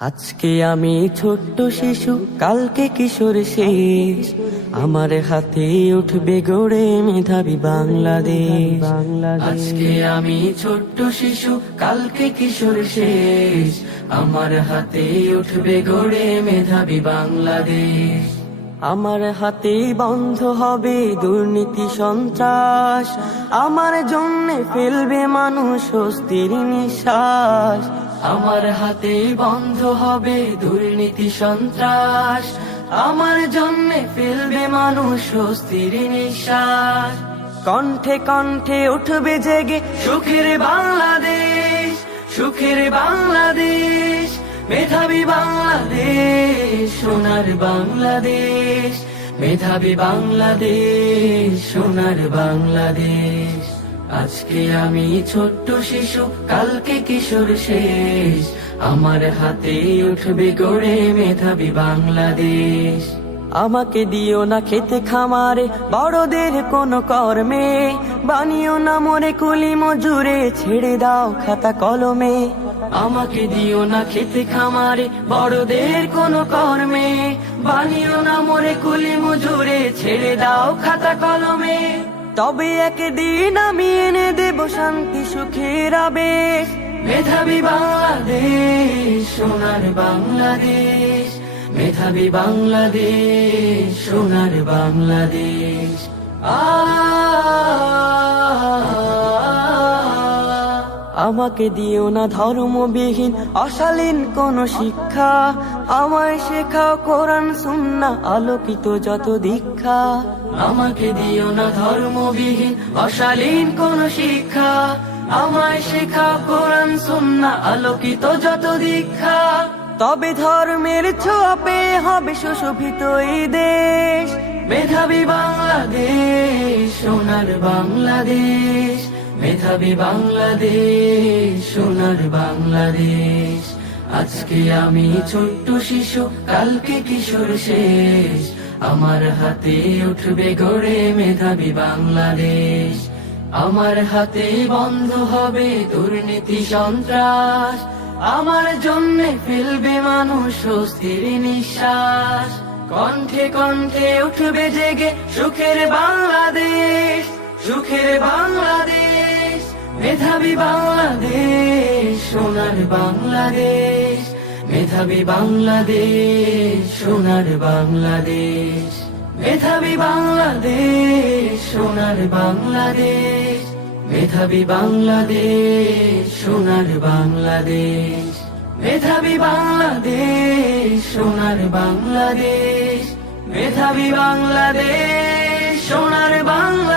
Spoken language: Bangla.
আজকে আমি ছোট্ট শিশু, কালকে কিশোর শেষ। আমার হাতে উঠবে গড়ে মেধাবী বাংলাদেশ। আজকে আমি ছোট্ট শিশু, কালকে কিশোর শেষ। আমার হাতে উঠবে গড়ে মেধাবী বাংলাদেশ। আমার হাতে বন্ধ হবে দুর্নীতি সন্ত্রাস। আমার জন্যে ফেলবে মানুষ স্বস্তির নিঃশ্বাস। আমার হাতে বন্ধ হবে দুর্নীতি সন্ত্রাস। আমার জন্যে ফেলবে মানুষ স্বস্তির নিঃশ্বাস। কণ্ঠে কণ্ঠে উঠবে জেগে সুখের বাংলাদেশ, সুখের বাংলাদেশ, মেধাবী বাংলাদেশ, সোনার বাংলাদেশ, মেধাবী বাংলাদেশ, সোনার বাংলাদেশ। আজকে আমি ছোট্ট শিশু, কালকে কিশোর শেষ। আমার হাতে উঠবে গড়ে মেধাবী বাংলাদেশ। আমাকে দিও না খেতে খামারে বড়দের কোন কর্মে, বানিও না মোরে কুলি মজুরে, ছেড়ে দাও খাতা কলমে। আমাকে দিও না খেতে খামারে বড়দের কোন কর্মে, বানিও না মোরে কুলি মজুরে, ছেড়ে দাও খাতা কলমে। তবে একদিন আমি এনে দেব শান্তি সুখের আবেশ। মেধাবী বাংলাদেশ, সোনার বাংলাদেশ, মেধাবী বাংলাদেশ, সোনার বাংলাদেশ। আমাকে দিও না ধর্মবিহীন অশালীন কোন শিক্ষা, আমায় শেখাও কোরআন সুন্নাহ আলোকিত যত দীক্ষা। আমাকে দিও না ধর্মবিহীন অশালীন কোন শিক্ষা, আমায় শেখাও কোরআন সুন্নাহ আলোকিত যত দীক্ষা। তবে ধর্মের ছোঁয়া পেয়ে হবে সুশোভিত এই দেশ। মেধাবী বাংলাদেশ, সোনার বাংলাদেশ, মেধাবী বাংলাদেশ, সোনার বাংলাদেশ। আজকে আমি ছোট্ট শিশু, কালকে কিশোর শেষ। আমার হাতে উঠবে গড়ে মেধাবী বাংলাদেশ। আমার হাতে বন্ধ হবে দুর্নীতি সন্ত্রাস। আমার জন্যে ফেলবে মানুষ স্বস্তির নিঃশ্বাস। কণ্ঠে কণ্ঠে উঠবে জেগে সুখের বাংলাদেশ, সুখের বাংলাদেশ, মেধাবী বাংলাদেশ, সোনার বাংলাদেশ, মেধাবী বাংলাদেশ, সোনার বাংলাদেশ, মেধাবী বাংলাদেশ, সোনার বাংলাদেশ, মেধাবী বাংলাদেশ, সোনার বাংলাদেশ, মেধাবী বাংলাদেশ, সোনার বাংলাদেশ, মেধাবী বাংলাদেশ, সোনার বাংলাদেশ।